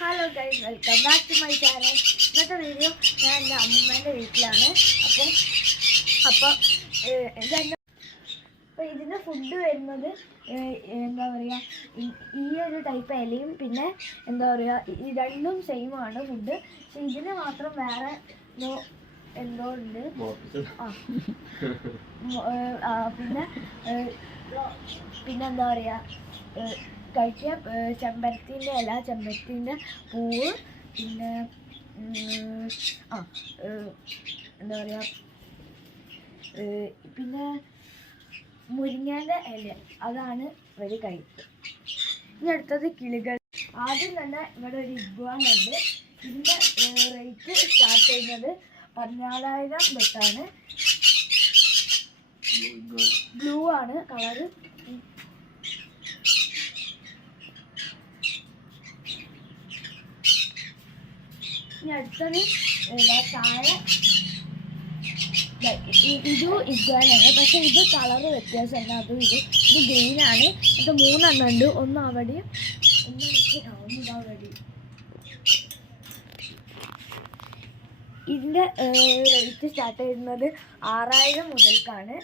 Hello guys, welcome back to my channel. ഇന്നത്തെ video ഞാൻ എൻ്റെ അമ്മൂമ്മേൻ്റെ വീട്ടിലാണ്. അപ്പം ഇതിൻ്റെ ഫുഡ് വരുന്നത് എന്താ പറയുക, ഈ ഒരു ടൈപ്പ് ഇലയും പിന്നെ എന്താ പറയുക, ഈ രണ്ടും സെയിമാണ് ഫുഡ്. പക്ഷെ ഇതിന് മാത്രം വേറെ എന്തോ ഉണ്ട്. പിന്നെ എന്താ പറയുക, കഴിക്കുക ചെമ്പരത്തിൻ്റെ ഇല, ചെമ്പരത്തിൻ്റെ പൂവ്, പിന്നെ എന്താ പറയുക, പിന്നെ മുരിങ്ങേൻ്റെ ഇല, അതാണ് ഇവർ കഴിക്കുക. ഇനി അടുത്തത് കിളികൾ. ആദ്യം തന്നെ ഇവിടെ ഒരു ഇഗ്വാന ഉണ്ട്. ഇതിൻ്റെ റേറ്റ് സ്റ്റാർട്ട് ചെയ്യുന്നത് 14,000 തൊട്ടാണ്. ബ്ലൂ ആണ് കളറ്. ഇനി അടുത്തത് താഴെ ഇതും ഇഗ്വാനാണ്, പക്ഷെ ഇത് കളറ് വ്യത്യാസമല്ല. അതും ഇത് ഗ്രീനാണ്. ഇത് 3 എണ്ണം ഉണ്ട്. ഒന്ന് അവിടെയും ഒന്ന് അവിടെയും. ഇതിൻ്റെ റേറ്റ് സ്റ്റാർട്ട് ചെയ്യുന്നത് 6,000 മുതൽക്കാണ്.